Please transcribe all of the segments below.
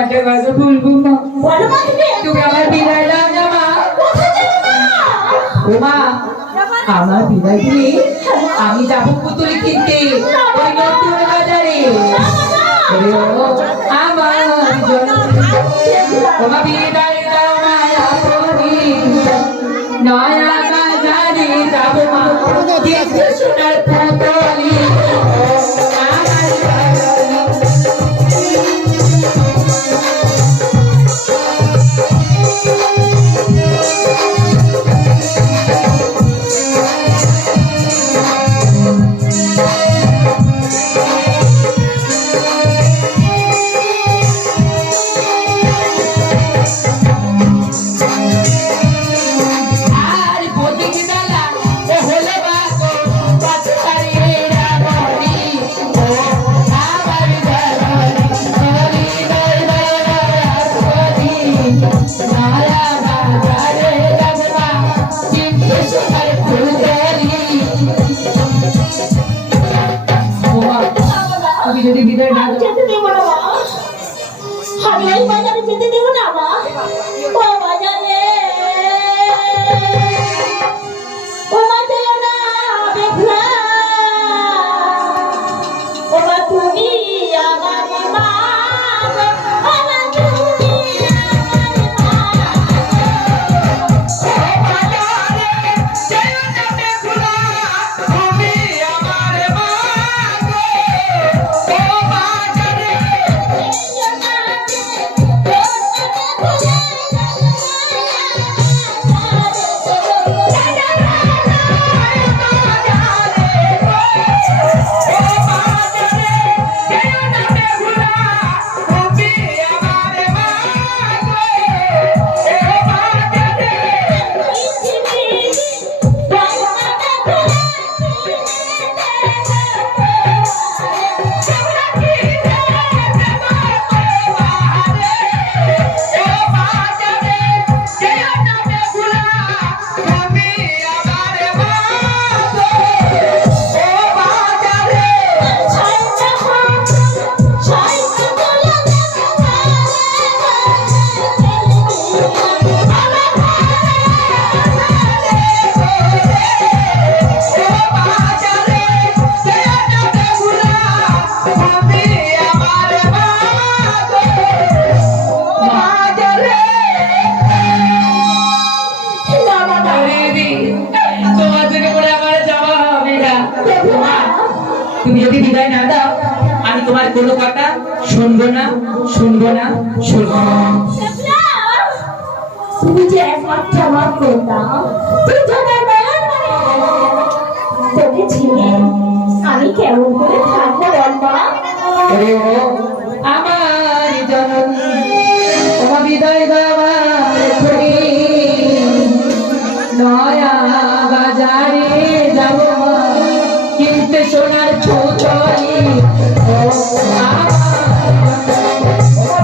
একটা কথা বলবো মা। বলো মা তুমি আমার বিদায় দাও না মা। কোথায় যাবে মা? ও মা, আমার বিদায় দিলে আমি যাবো পুতুল কিনতে ওই নতুন বাজারে। আমার তোমার বিদায় দাও মায়া করি, নয়া বাজারে যাবো মা, দেখতে সোনার পুতুলি আমার যদি বিদায় না যেতে দেবো না মা, আমি ওই বাজারে যেতে দেবো না মা। ও বাজারে ও মা চলো না দেখলা, ও মা তুমি আমার মা, ও মা তুমি তুমি যদি বিদায় না দাও আমি তোমার কোনো কথা শুনবো না, শুনবো না, শুনবো না। তুমি যে একমাত্র আমার কন্যা, তুই তোমার মায়ের তোকে ছেড়ে আমি কেমন করে থাকবো বলবা? ওরে ও আমার জননী, তোমার বিদায় দেওয়ার ছবি নয়া বাজারে যাবো কিনতে সোনার পুতুলি ও আমার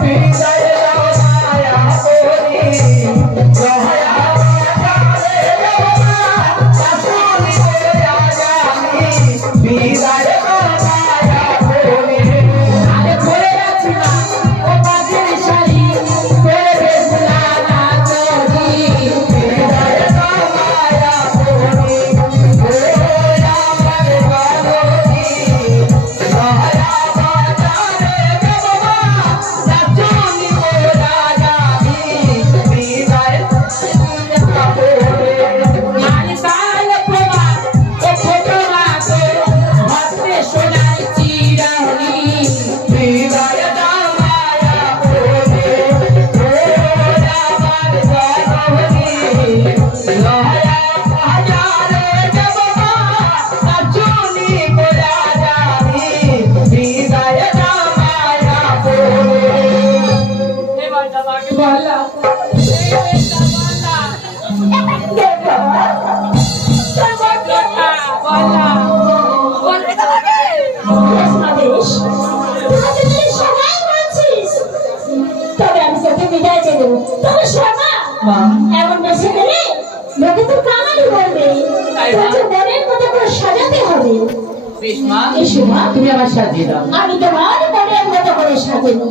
বিদায় দাও মায়া করি, নয়া বাজারে যাবো মা, পুতুলি পরে আগামী বিদায় দাও মায়া করি। আরে পরে আছি মা ও বাজের শাড়ি পরে বেশলা না করি, বিদায় দাও মায়া করি। এমন বেশি দিলে লোকে তো কামালি বলবে, মনের মতো করে সাজাতে হবে। তুমি আমার সাজিয়ে দাও, আমি তোমার মনের মতো করে সাজাবো।